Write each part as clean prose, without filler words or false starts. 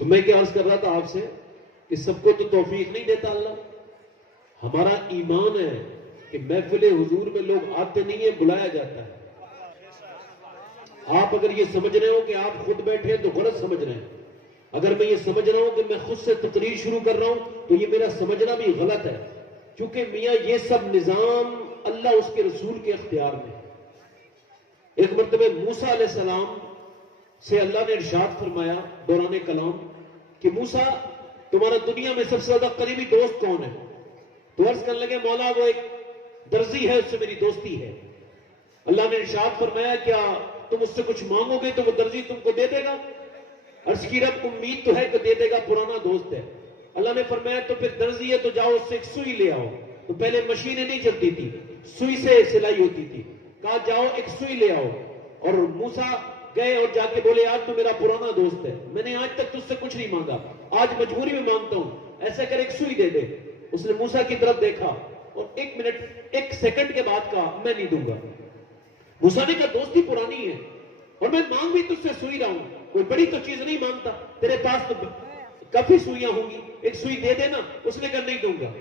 تو میں کیا عرض کر رہا تھا آپ سے کہ سب کو تو توفیق نہیں دیتا اللہ. ہمارا ایمان ہے کہ محفل حضور میں لوگ آتے نہیں ہیں، بلایا جاتا ہے. آپ اگر یہ سمجھ رہے ہو کہ آپ خود بیٹھے تو غلط سمجھ رہے ہیں. اگر میں یہ سمجھ رہا ہوں کہ میں خود سے تقریر شروع کر رہا ہوں تو یہ میرا سمجھنا بھی غلط ہے، کیونکہ میاں یہ سب نظام اللہ اس کے رسول کے اختیار میں. ایک مرتبہ موسیٰ علیہ السلام سے اللہ نے ارشاد فرمایا دوران کلام کہ موسیٰ تمہارا دنیا میں سب سے زیادہ قریبی دوست کون ہے؟ تو عرض کرنے لگے مولا وہ ایک درزی ہے، اس سے میری دوستی ہے. اللہ نے ارشاد فرمایا کیا تم اس سے کچھ مانگو گے تو وہ درزی تم کو دے دے گا؟ عرض کی رب امید تو ہے کہ دے دے گا، پرانا دوست ہے. اللہ نے فرمایا تو پھر درزی ہے تو جاؤ اس سے ایک سوئی لے آؤ. تو پہلے مشینیں نہیں چلتی تھی، سوئی سے سلائی ہوتی تھی. کہا جاؤ ایک سوئی لے آؤ. اور موسیٰ گئے اور جا کے بولے یار تو میرا پرانا دوست ہے، میں نے آج تک تجھ سے کچھ نہیں مانگا، آج مجبوری میں مانگتا ہوں، ایسا کر ایک سوئی دے دے. اس نے موسیٰ کی طرف دیکھا اور ایک سیکنڈ کے بعد کہا میں نہیں دوں گا. موسیٰ نے کہا دوستی پرانی ہے اور میں مانگ بھی تجھ سے سوئی رہا ہوں، کوئی بڑی تو چیز نہیں مانگتا، تیرے پاس تو کافی سوئیاں ہوں گی، ایک سوئی دے دینا. اس نے کہا نہیں دوں گا.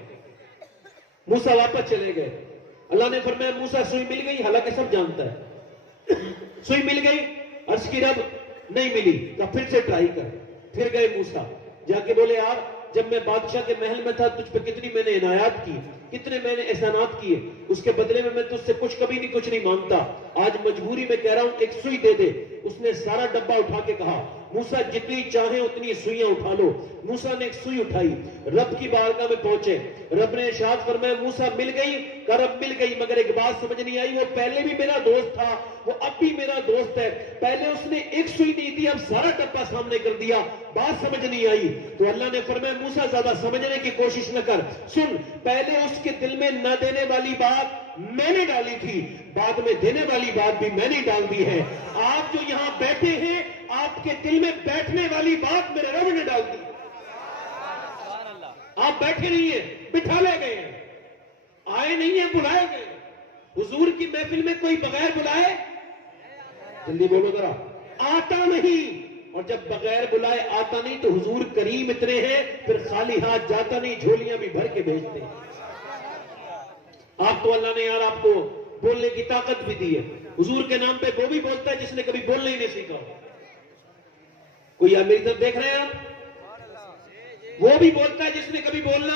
موسیٰ واپس چلے گئے. اللہ نے فرمایا موسیٰ سوئی مل گئی؟ حالانکہ سب جانتا ہے سوئی مل گئی. عرض کی رب نہیں ملی. کہا پھر سے ٹرائی کر. پھر گئے موسیٰ، جا کے بولے یار جب میں بادشاہ کے محل میں تھا تجھ پہ کتنی میں نے عنایات کی، کتنے میں نے احسانات کیے، اس کے بدلے میں تجھ سے کبھی کچھ نہیں مانگتا، آج مجبوری میں کہہ رہا ہوں ایک سوئی دے دے. اس نے سارا ڈبہ اٹھا کے کہا موسیٰ جتنی چاہیں اتنی سوئیاں اٹھا لو. موسیٰ نے ایک سوئی اٹھائی، رب کی بارگاہ میں پہنچے. رب نے ارشاد فرمایا موسیٰ مل گئی؟ کہا رب مل گئی، مگر ایک بات سمجھ نہیں آئی، وہ پہلے بھی میرا دوست تھا، وہ اب بھی میرا دوست ہے. پہلے اس نے ایک سوئی نہیں دی، اب سارا ڈبہ سامنے کر دیا، بات سمجھ نہیں آئی. تو اللہ نے فرمایا موسیٰ زیادہ سمجھنے کی کوشش نہ کر، سن پہلے اس کے دل میں نہ دینے والی بات میں نے ڈالی تھی، بعد میں دینے والی بات بھی میں نے ڈال دی ہے. آپ جو یہاں بیٹھے ہیں آپ کے دل میں بیٹھنے والی بات میرے رب نے ڈال دی. آپ بیٹھے نہیں ہیں، بٹھا لے گئے ہیں، آئے نہیں ہیں، بلائے گئے. حضور کی محفل میں کوئی بغیر بلائے، جلدی بولو ذرا، آتا نہیں. اور جب بغیر بلائے آتا نہیں تو حضور کریم اتنے ہیں پھر خالی ہاتھ جاتا نہیں، جھولیاں بھی بھر کے بھیجتے ہیں. آپ تو اللہ نے یار آپ کو بولنے کی طاقت بھی دی ہے. حضور کے نام پہ وہ بھی بولتا ہے جس نے کبھی بولنا ہی نہیں سیکھا. کوئی آپ میری طرف دیکھ رہے ہیں؟ آپ وہ بھی بولتا ہے جس نے کبھی بولنا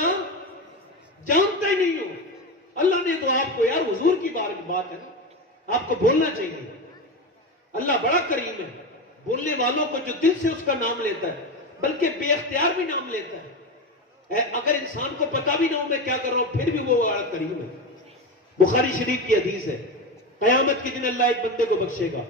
جانتا ہی نہیں ہو. اللہ نے تو آپ کو یار حضور کی بات ہے نا، آپ کو بولنا چاہیے. اللہ بڑا کریم ہے، بولنے والوں کو جو دل سے اس کا نام لیتا ہے بلکہ بے اختیار بھی نام لیتا ہے. اگر انسان کو پتا بھی نہ ہو میں کیا کر رہا ہوں پھر بھی وہ بڑا کریم ہے. بخاری شریف کی حدیث ہے قیامت کے دن اللہ ایک بندے کو بخشے گا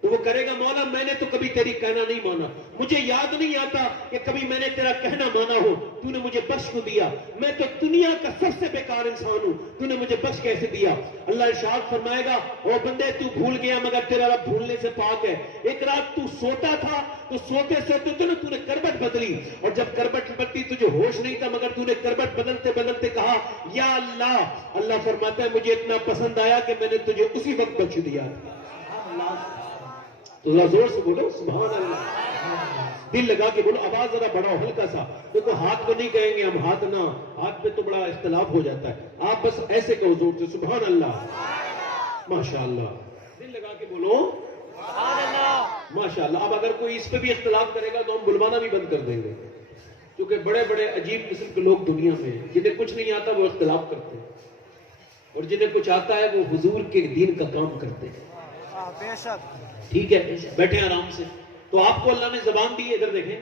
تو وہ کرے گا مولا میں نے تو کبھی تیری کہنا نہیں مانا، مجھے یاد نہیں آتا کہ کبھی میں نے تیرا کہنا مانا ہو، تو نے مجھے بخش کو دیا، میں تو دنیا کا سب سے بیکار انسان ہوں، تو نے مجھے بخش کیسے دیا. اللہ ارشاد فرمائے گا او بندے تو بھول گیا مگر تیرا رب بھولنے سے پاک ہے. ایک رات تو سوتا تھا تو سوتے تو نے کربٹ بدلی، اور جب کربٹ بدلی تجھے ہوش نہیں تھا مگر تو نے کربٹ بدلتے بدلتے کہا یا اللہ. اللہ فرماتا ہے مجھے اتنا پسند آیا کہ میں نے تجھے اسی وقت بخش دیا. تو ذرا زور سے بولو سبحان اللہ، دل لگا کے بولو، آواز ذرا بڑا ہلکا سا. دیکھو ہاتھ کو نہیں کہیں گے ہم، ہاتھ پہ تو بڑا اختلاف ہو جاتا ہے. آپ بس ایسے کہو زور سے سبحان اللہ، ماشاء اللہ. دل لگا کے بولو سبحان اللہ، ماشاء اللہ. اب اگر کوئی اس پہ بھی اختلاف کرے گا تو ہم بلوانا بھی بند کر دیں گے، کیونکہ بڑے بڑے عجیب قسم کے لوگ دنیا میں ہیں. جنہیں کچھ نہیں آتا وہ اختلاف کرتے ہیں، اور جنہیں کچھ آتا ہے وہ حضور کے دین کا کام کرتے ہیں. ٹھیک ہے بیٹھے آرام سے. تو آپ کو اللہ نے زبان دی ہے، ادھر دیکھیں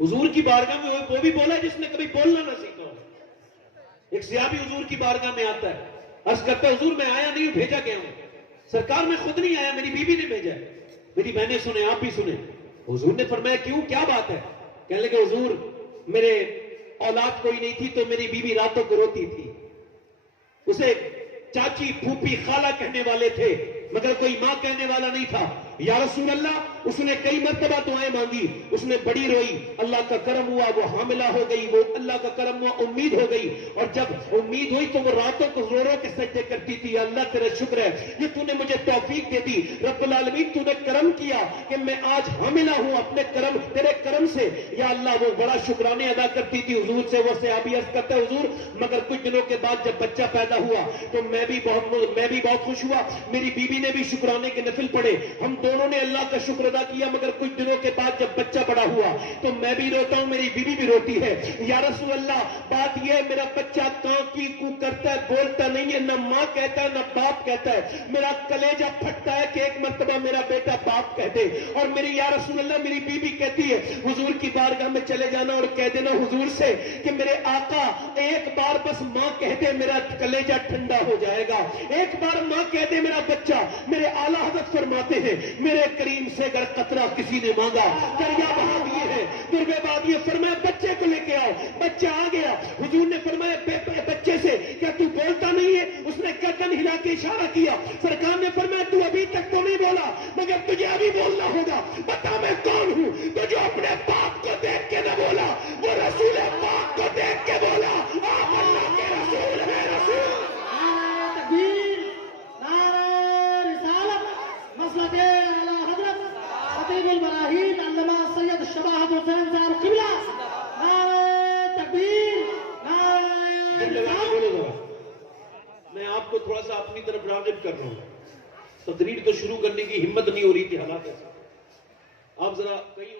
حضور کی بارگاہ میں وہ بھی بولا جس نے کبھی بولنا نہ سیکھا ہو. ایک صحابی حضور کی بارگاہ میں آتا ہے، عرض کرتا ہے حضور میں آیا نہیں ہوں، بھیجا گیا ہوں. سرکار میں خود نہیں آیا، میری بیوی نے بھیجا ہے. میری بہنیں سنیں، آپ بھی سنیں. حضور نے فرمایا کیوں، کیا بات ہے؟ کہنے لگے حضور میرے اولاد کوئی نہیں تھی تو میری بیوی راتوں کو روتی تھی. اسے چاچی پھوپھی خالہ کہنے والے تھے مگر کوئی ماں کہنے والا نہیں تھا. یا رسول اللہ اس نے کئی مرتبہ دعائیں مانگی, اس نے بڑی روئی, اللہ کا کرم ہوا وہ حاملہ ہو گئی, وہ اللہ کا کرم ہوا امید ہو گئی, اور جب امید ہوئی تو وہ راتوں کو رو رو کے سجدے کرتی تھی, اللہ تیرا شکر ہے یہ تو نے مجھے توفیق دے دی, رب العالمین تو نے کرم کیا کہ میں آج حاملہ ہوں اپنے کرم, تیرے کرم سے یا اللہ. وہ بڑا شکرانے ادا کرتی تھی حضور سے. وہ صحابی عرض کرتا ہے حضور مگر کچھ دنوں کے بعد جب بچہ پیدا ہوا تو میں بھی بہت خوش ہوا, میری بیوی نے بھی شکرانے کے نفل پڑھے, ہم دونوں نے اللہ کا شکر ادا کیا, مگر کچھ دنوں کے بعد جب بچہ بڑا ہوا تو میں بھی روتا ہوں, میری بیوی بھی روتی ہے. یا رسول اللہ بات یہ ہے میرا بچہ کاں کی کو کرتا ہے, بولتا نہیں ہے, نہ ماں کہتا ہے نہ باپ کہتا ہے, میرا کلیجہ پھٹتا ہے کہ ایک مرتبہ میرا بیٹا باپ کہہ دے. اور میری یا رسول اللہ میری بیوی کہتی ہے حضور کی بارگاہ میں چلے جانا اور کہہ دینا حضور سے کہ میرے آقا ایک بار بس ماں کہہ دے میرا کلیجہ ٹھنڈا ہو جائے گا, ایک بار ماں کہہ دے میرا بچہ. میرے اعلیٰ حضرت فرماتے ہیں میرے کریم سے اگر قطرہ کسی نے مانگا دریا بہا دیے ہیں, دربے بہا دیے. فرمایا بچے کو لے کے آؤ, بچہ آ گیا. حضور نے فرمایا بچے سے کیا تو بولتا نہیں ہے, اس نے گردن ہلا کے اشارہ کیا. سرکار نے فرمایا تو ابھی تک تو نہیں بولا مگر تجھے ابھی بولنا ہوگا, بتا میں کون ہوں. تو جو اپنے باپ کو دیکھ کے نہ بولا وہ رسول پاک کو دیکھ کے بولا آپ اللہ کے رسول ہیں. رسول نعرہ تکبیر, نعرہ رسالت, مسلک اعلی حضرت خطیب البراہیم علامہ سید شباہت حسین صاحب قبلہ. نعرہ تکبیر, نعرہ رسالت. میں آپ کو تھوڑا سا اپنی طرف راغب کر رہا ہوں. تقریر تو شروع کرنے کی ہمت نہیں ہو رہی تھی, حالات ایسا. آپ ذرا کہیں